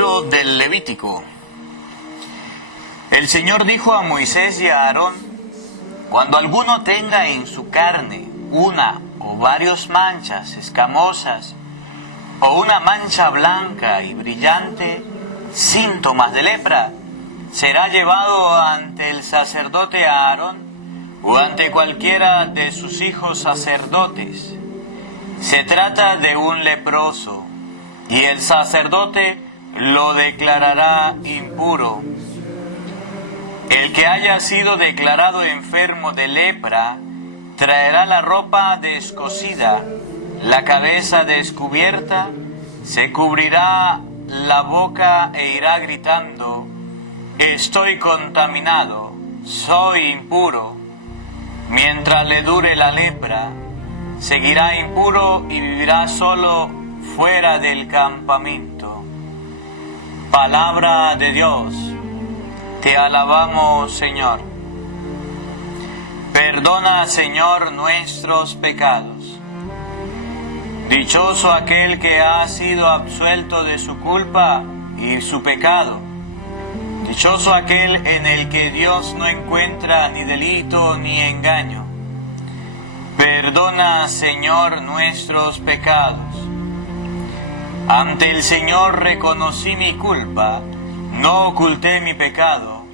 Libro del Levítico. El Señor dijo a Moisés y a Aarón: cuando alguno tenga en su carne una o varias manchas escamosas, o una mancha blanca y brillante, síntomas de lepra, será llevado ante el sacerdote Aarón o ante cualquiera de sus hijos sacerdotes. Se trata de un leproso, y el sacerdote lo declarará impuro. El que haya sido declarado enfermo de lepra traerá la ropa descosida, la cabeza descubierta, se cubrirá la boca e irá gritando: estoy contaminado, soy impuro. Mientras le dure la lepra, seguirá impuro y vivirá solo fuera del campamento. Palabra de Dios. Te alabamos, Señor. Perdona, Señor, nuestros pecados. Dichoso aquel que ha sido absuelto de su culpa y su pecado. Dichoso aquel en el que Dios no encuentra ni delito ni engaño. Perdona, Señor, nuestros pecados. Ante el Señor reconocí mi culpa, no oculté mi pecado.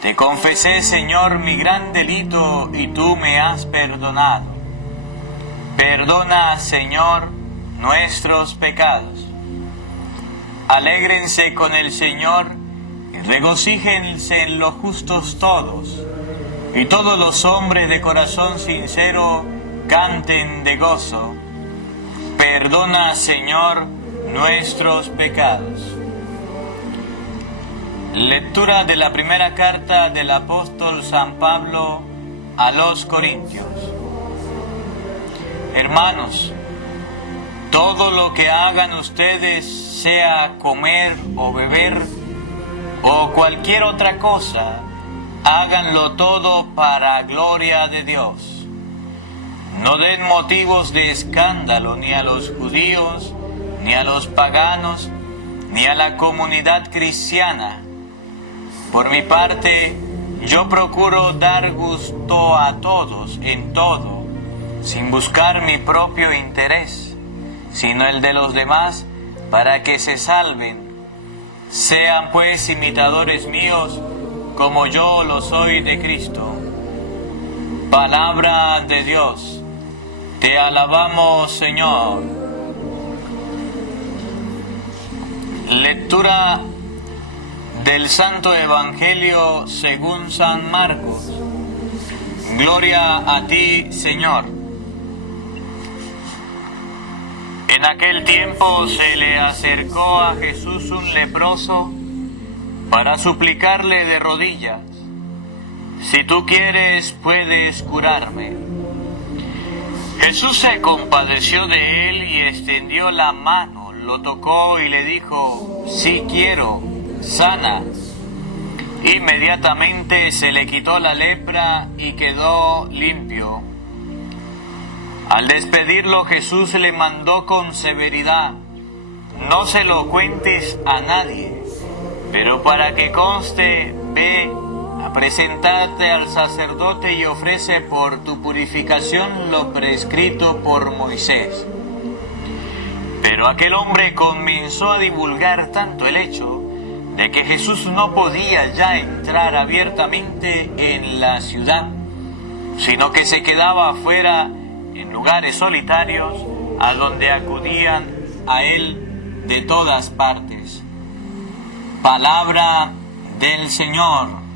Te confesé, Señor, mi gran delito y tú me has perdonado. Perdona, Señor, nuestros pecados. Alégrense con el Señor y regocíjense en los justos todos, y todos los hombres de corazón sincero canten de gozo. Perdona, Señor, nuestros pecados. Lectura de la primera carta del apóstol San Pablo a los Corintios. Hermanos, todo lo que hagan ustedes, sea comer o beber o cualquier otra cosa, háganlo todo para gloria de Dios. No den motivos de escándalo ni a los judíos, ni a los paganos, ni a la comunidad cristiana. Por mi parte, yo procuro dar gusto a todos en todo, sin buscar mi propio interés, sino el de los demás, para que se salven. Sean pues imitadores míos, como yo lo soy de Cristo. Palabra de Dios. Te alabamos, Señor. Lectura del Santo Evangelio según San Marcos. Gloria a ti, Señor. En aquel tiempo se le acercó a Jesús un leproso para suplicarle de rodillas: si tú quieres, puedes curarme. Jesús se compadeció de él y extendió la mano, lo tocó y le dijo: sí quiero, sana. Inmediatamente se le quitó la lepra y quedó limpio. Al despedirlo, Jesús le mandó con severidad: no se lo cuentes a nadie, pero para que conste, ve a presentarte al sacerdote y ofrece por tu purificación lo prescrito por Moisés. Pero aquel hombre comenzó a divulgar tanto el hecho de que Jesús no podía ya entrar abiertamente en la ciudad, sino que se quedaba afuera en lugares solitarios a donde acudían a él de todas partes. Palabra del Señor.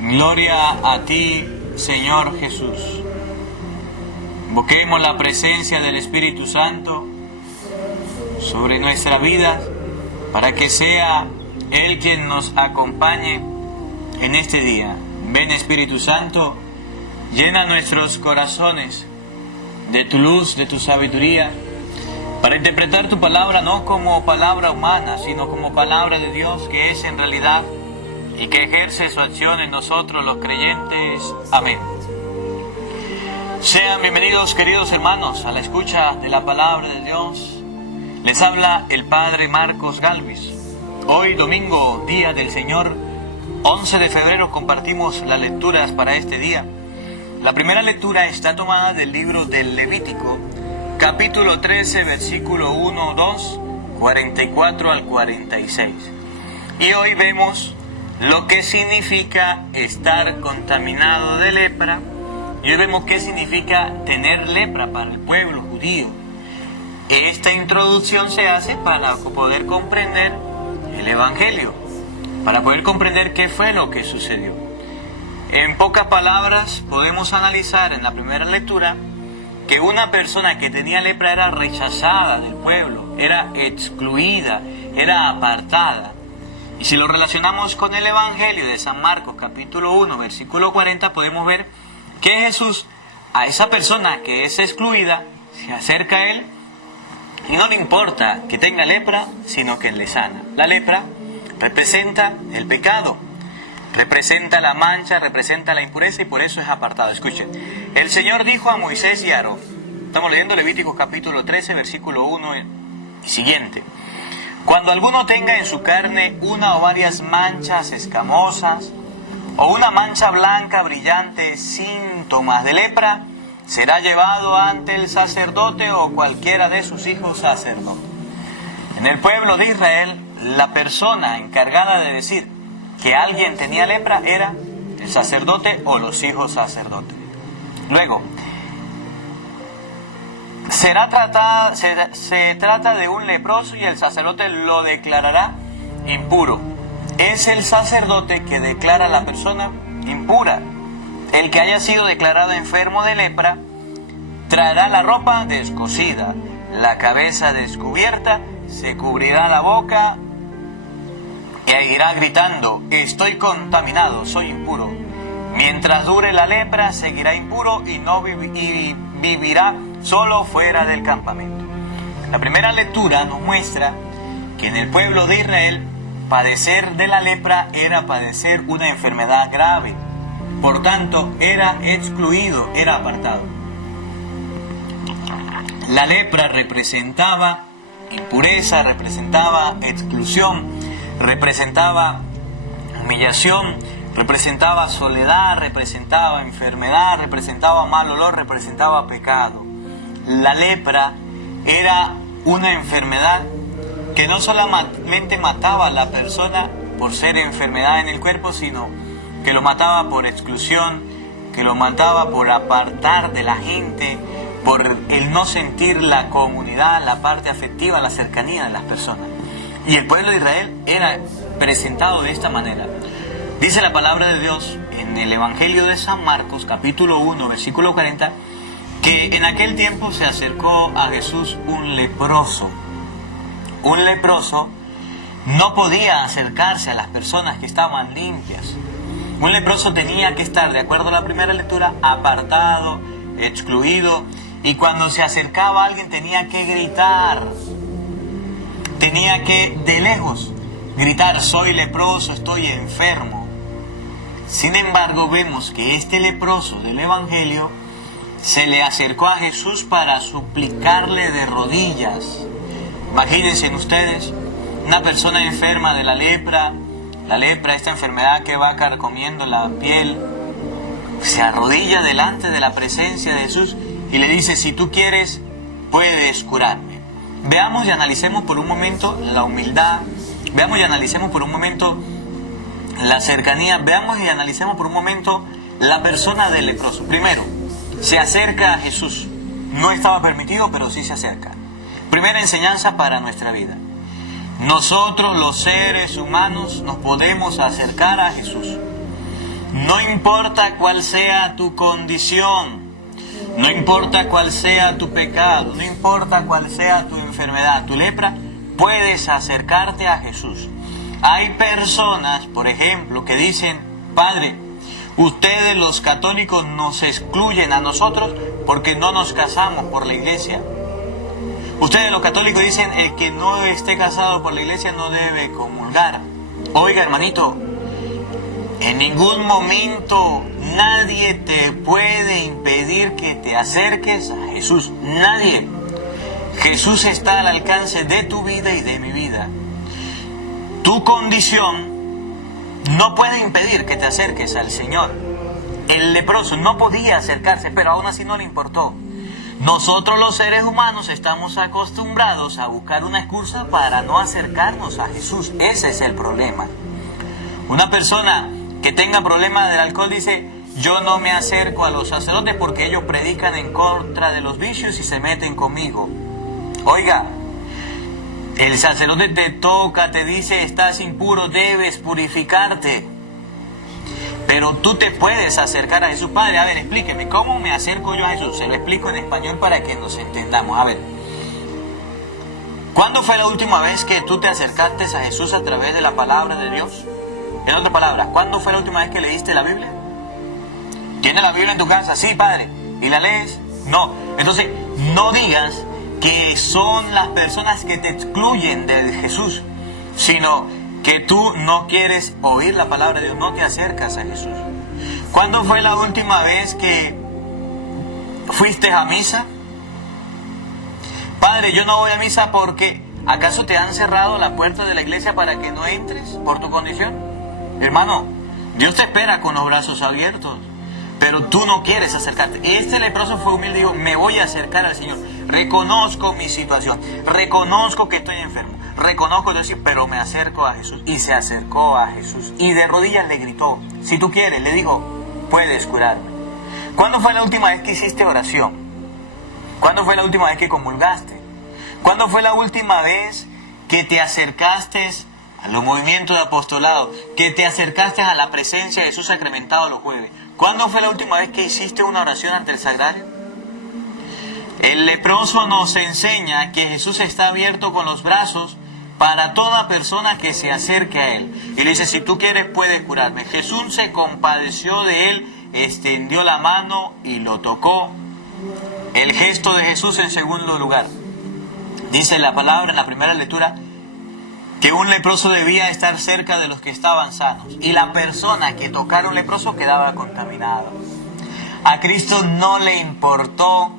Gloria a ti, Señor Jesús. Busquemos la presencia del Espíritu Santo sobre nuestra vida para que sea Él quien nos acompañe en este día. Ven, Espíritu Santo, llena nuestros corazones de tu luz, de tu sabiduría, para interpretar tu palabra no como palabra humana, sino como palabra de Dios, que es en realidad y que ejerce su acción en nosotros los creyentes. Amén. Sean bienvenidos, queridos hermanos, a la escucha de la palabra de Dios. Les habla el Padre Marcos Galvis. Hoy domingo, día del Señor, 11 de febrero, compartimos las lecturas para este día. La primera lectura está tomada del libro del Levítico, capítulo 13, versículo 1, 2, 44 al 46. Y hoy vemos lo que significa estar contaminado de lepra, y hoy vemos qué significa tener lepra para el pueblo judío. Esta introducción se hace para poder comprender el Evangelio, para poder comprender qué fue lo que sucedió. En pocas palabras, podemos analizar en la primera lectura que una persona que tenía lepra era rechazada del pueblo, era excluida, era apartada. Y si lo relacionamos con el Evangelio de San Marcos, capítulo 1, versículo 40, podemos ver que Jesús, a esa persona que es excluida, se acerca a él y no le importa que tenga lepra, sino que le sana. La lepra representa el pecado, representa la mancha, representa la impureza y por eso es apartado. Escuchen, el Señor dijo a Moisés y a Aarón, estamos leyendo Levíticos capítulo 13, versículo 1 y siguiente. Cuando alguno tenga en su carne una o varias manchas escamosas, o una mancha blanca brillante, síntomas de lepra, será llevado ante el sacerdote o cualquiera de sus hijos sacerdotes. En el pueblo de Israel, la persona encargada de decir que alguien tenía lepra era el sacerdote o los hijos sacerdotes. Luego, se trata de un leproso y el sacerdote lo declarará impuro. Es el sacerdote que declara a la persona impura. El que haya sido declarado enfermo de lepra traerá la ropa descosida, la cabeza descubierta, se cubrirá la boca e irá gritando: estoy contaminado, soy impuro. Mientras dure la lepra, seguirá impuro y vivirá solo fuera del campamento. La primera lectura nos muestra que en el pueblo de Israel, padecer de la lepra era padecer una enfermedad grave. Por tanto, era excluido, era apartado. La lepra representaba impureza, representaba exclusión, representaba humillación, representaba soledad, representaba enfermedad, representaba mal olor, representaba pecado. La lepra era una enfermedad que no solamente mataba a la persona por ser enfermedad en el cuerpo, sino que lo mataba por exclusión, que lo mataba por apartar de la gente, por el no sentir la comunidad, la parte afectiva, la cercanía de las personas. Y el pueblo de Israel era presentado de esta manera. Dice la palabra de Dios en el Evangelio de San Marcos, capítulo 1, versículo 40, que en aquel tiempo se acercó a Jesús un leproso. Un leproso no podía acercarse a las personas que estaban limpias. Un leproso tenía que estar, de acuerdo a la primera lectura, apartado, excluido, y cuando se acercaba a alguien tenía que gritar, tenía que de lejos gritar: soy leproso, estoy enfermo. Sin embargo, vemos que este leproso del Evangelio se le acercó a Jesús para suplicarle de rodillas. Imagínense ustedes, una persona enferma de la lepra, esta enfermedad que va carcomiendo la piel, se arrodilla delante de la presencia de Jesús y le dice: si tú quieres, puedes curarme. Veamos y analicemos por un momento la humildad, veamos y analicemos por un momento la cercanía, veamos y analicemos por un momento la persona del leproso. Primero, se acerca a Jesús. No estaba permitido, pero sí se acerca. Primera enseñanza para nuestra vida. Nosotros los seres humanos nos podemos acercar a Jesús. No importa cuál sea tu condición, no importa cuál sea tu pecado, no importa cuál sea tu enfermedad, tu lepra, puedes acercarte a Jesús. Hay personas, por ejemplo, que dicen: Padre, ustedes los católicos nos excluyen a nosotros porque no nos casamos por la iglesia. Ustedes los católicos dicen: el que no esté casado por la iglesia no debe comulgar. Oiga, hermanito, en ningún momento nadie te puede impedir que te acerques a Jesús. Nadie. Jesús está al alcance de tu vida y de mi vida. tu condición no puede impedir que te acerques al Señor. El leproso no podía acercarse, pero aún así no le importó. Nosotros los seres humanos estamos acostumbrados a buscar una excusa para no acercarnos a Jesús. Ese es el problema. Una persona que tenga problemas del alcohol dice: yo no me acerco a los sacerdotes porque ellos predican en contra de los vicios y se meten conmigo. Oiga, el sacerdote te toca, te dice: estás impuro, debes purificarte. Pero tú te puedes acercar a Jesús. Padre, a ver, explíqueme, ¿cómo me acerco yo a Jesús? Se lo explico en español para que nos entendamos. A ver, ¿cuándo fue la última vez que tú te acercaste a Jesús a través de la palabra de Dios? En otras palabras, ¿cuándo fue la última vez que leíste la Biblia? ¿Tienes la Biblia en tu casa? Sí, Padre. ¿Y la lees? No. Entonces, no digas que son las personas que te excluyen de Jesús, sino que tú no quieres oír la palabra de Dios, no te acercas a Jesús. ¿Cuándo fue la última vez que fuiste a misa? Padre, yo no voy a misa porque ¿acaso te han cerrado la puerta de la iglesia para que no entres por tu condición? Hermano, Dios te espera con los brazos abiertos, pero tú no quieres acercarte. Este leproso fue humilde y dijo: me voy a acercar al Señor. Reconozco mi situación, reconozco que estoy enfermo, reconozco, pero me acerco a Jesús. Y se acercó a Jesús y de rodillas le gritó: si tú quieres, le dijo, puedes curarme. ¿Cuándo fue la última vez que hiciste oración? ¿Cuándo fue la última vez que comulgaste? ¿Cuándo fue la última vez que te acercaste a los movimientos de apostolado, que te acercaste a la presencia de Jesús sacramentado los jueves? ¿Cuándo fue la última vez que hiciste una oración ante el sagrario? El leproso nos enseña que Jesús está abierto con los brazos para toda persona que se acerque a Él. Y le dice: si tú quieres, puedes curarme. Jesús se compadeció de él, extendió la mano y lo tocó. El gesto de Jesús en segundo lugar. Dice la palabra en la primera lectura que un leproso debía estar cerca de los que estaban sanos. Y la persona que tocara a un leproso quedaba contaminada. A Cristo no le importó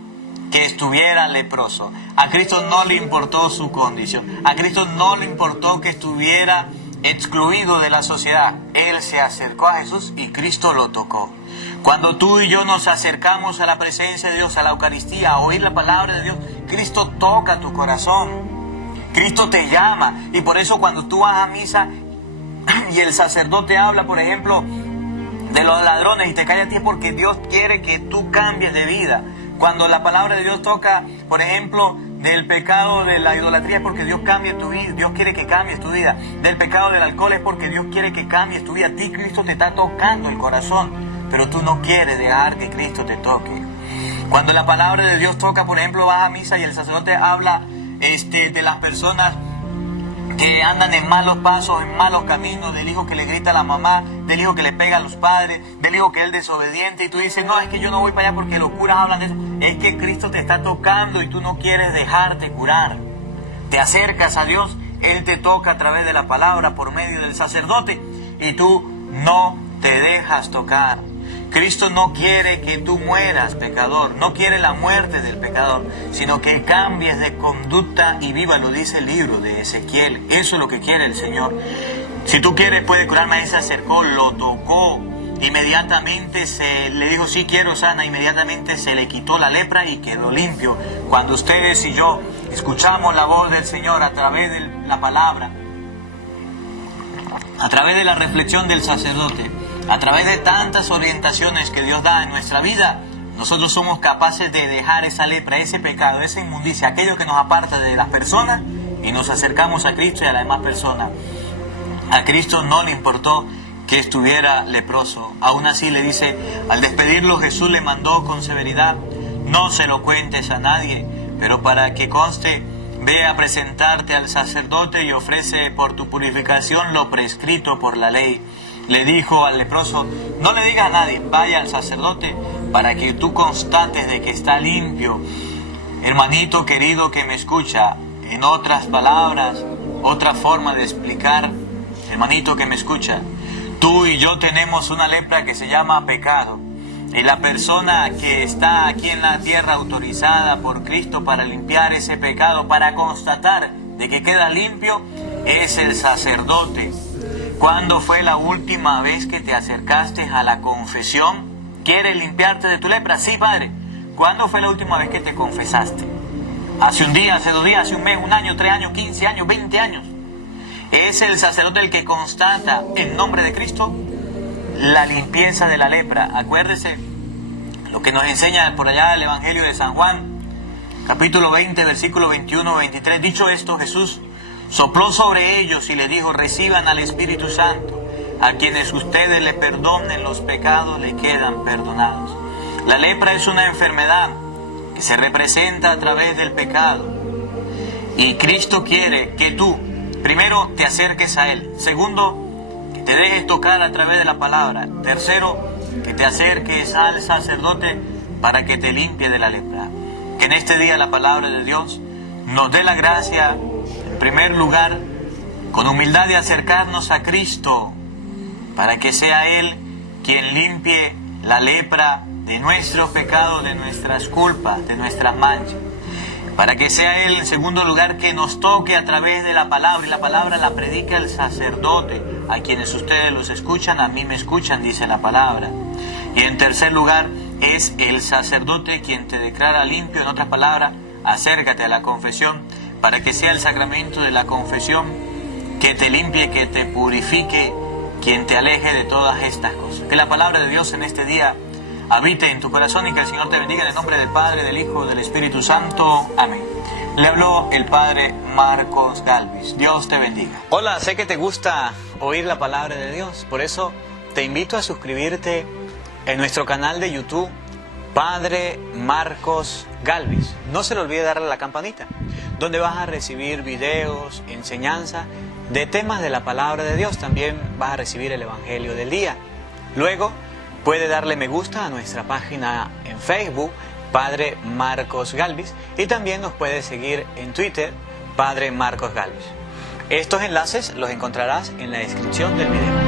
que estuviera leproso. A Cristo no le importó su condición. A Cristo no le importó que estuviera excluido de la sociedad. Él se acercó a Jesús y Cristo lo tocó. Cuando tú y yo nos acercamos a la presencia de Dios, a la Eucaristía, a oír la palabra de Dios, Cristo toca tu corazón. Cristo te llama. Y por eso cuando tú vas a misa y el sacerdote habla, por ejemplo, de los ladrones y te calla a ti, es porque Dios quiere que tú cambies de vida. Cuando la palabra de Dios toca, por ejemplo, del pecado de la idolatría, es porque Dios cambia tu vida. Dios quiere que cambies tu vida. Del pecado del alcohol es porque Dios quiere que cambies tu vida. A ti Cristo te está tocando el corazón, pero tú no quieres dejar que Cristo te toque. Cuando la palabra de Dios toca, por ejemplo, vas a misa y el sacerdote habla de las personas que andan en malos pasos, en malos caminos, del hijo que le grita a la mamá, del hijo que le pega a los padres, del hijo que es desobediente, y tú dices: no, es que yo no voy para allá porque los curas hablan de eso. Es que Cristo te está tocando y tú no quieres dejarte curar. Te acercas a Dios, Él te toca a través de la palabra por medio del sacerdote y tú no te dejas tocar. Cristo no quiere que tú mueras, pecador, no quiere la muerte del pecador, sino que cambies de conducta y viva, lo dice el libro de Ezequiel. Eso es lo que quiere el Señor. Si tú quieres, puede curarme. Él se acercó, lo tocó, inmediatamente le dijo: sí quiero, sana. Inmediatamente se le quitó la lepra y quedó limpio. Cuando ustedes y yo escuchamos la voz del Señor a través de la palabra, a través de la reflexión del sacerdote, a través de tantas orientaciones que Dios da en nuestra vida, nosotros somos capaces de dejar esa lepra, ese pecado, esa inmundicia, aquello que nos aparta de las personas, y nos acercamos a Cristo y a las demás personas. A Cristo no le importó que estuviera leproso. Aún así le dice, al despedirlo, Jesús le mandó con severidad: no se lo cuentes a nadie, pero para que conste, ve a presentarte al sacerdote y ofrece por tu purificación lo prescrito por la ley. Le dijo al leproso: no le digas a nadie, vaya al sacerdote para que tú constates de que está limpio. Hermanito querido que me escucha, en otras palabras, otra forma de explicar, hermanito que me escucha, tú y yo tenemos una lepra que se llama pecado. Y la persona que está aquí en la tierra autorizada por Cristo para limpiar ese pecado, para constatar de que queda limpio, es el sacerdote. ¿Cuándo fue la última vez que te acercaste a la confesión? ¿Quieres limpiarte de tu lepra? Sí, Padre. ¿Cuándo fue la última vez que te confesaste? ¿Hace un día, hace 2 días, hace un mes, 1 año, 3 años, 15 años, 20 años? Es el sacerdote el que constata en nombre de Cristo la limpieza de la lepra. Acuérdese lo que nos enseña por allá el Evangelio de San Juan, capítulo 20, versículo 21-23. Dicho esto, Jesús sopló sobre ellos y le dijo: reciban al Espíritu Santo. A quienes ustedes le perdonen los pecados, le quedan perdonados. La lepra es una enfermedad que se representa a través del pecado. Y Cristo quiere que tú, primero, te acerques a Él. Segundo, que te dejes tocar a través de la palabra. Tercero, que te acerques al sacerdote para que te limpie de la lepra. Que en este día la palabra de Dios nos dé la gracia, en primer lugar, con humildad de acercarnos a Cristo, para que sea Él quien limpie la lepra de nuestros pecados, de nuestras culpas, de nuestras manchas. Para que sea Él, en segundo lugar, que nos toque a través de la palabra. Y la palabra la predica el sacerdote. A quienes ustedes los escuchan, a mí me escuchan, dice la palabra. Y en tercer lugar, es el sacerdote quien te declara limpio. En otras palabras, acércate a la confesión para que sea el sacramento de la confesión que te limpie, que te purifique, quien te aleje de todas estas cosas. Que la palabra de Dios en este día habite en tu corazón y que el Señor te bendiga en el nombre del Padre, del Hijo, del Espíritu Santo. Amén. Le habló el Padre Marcos Galvis. Dios te bendiga. Hola, sé que te gusta oír la palabra de Dios, por eso te invito a suscribirte en nuestro canal de YouTube, Padre Marcos Galvis. No se le olvide darle a la campanita, donde vas a recibir videos, enseñanza de temas de la palabra de Dios. También vas a recibir el Evangelio del día. Luego, puede darle me gusta a nuestra página en Facebook, Padre Marcos Galvis, y también nos puede seguir en Twitter, Padre Marcos Galvis. Estos enlaces los encontrarás en la descripción del video.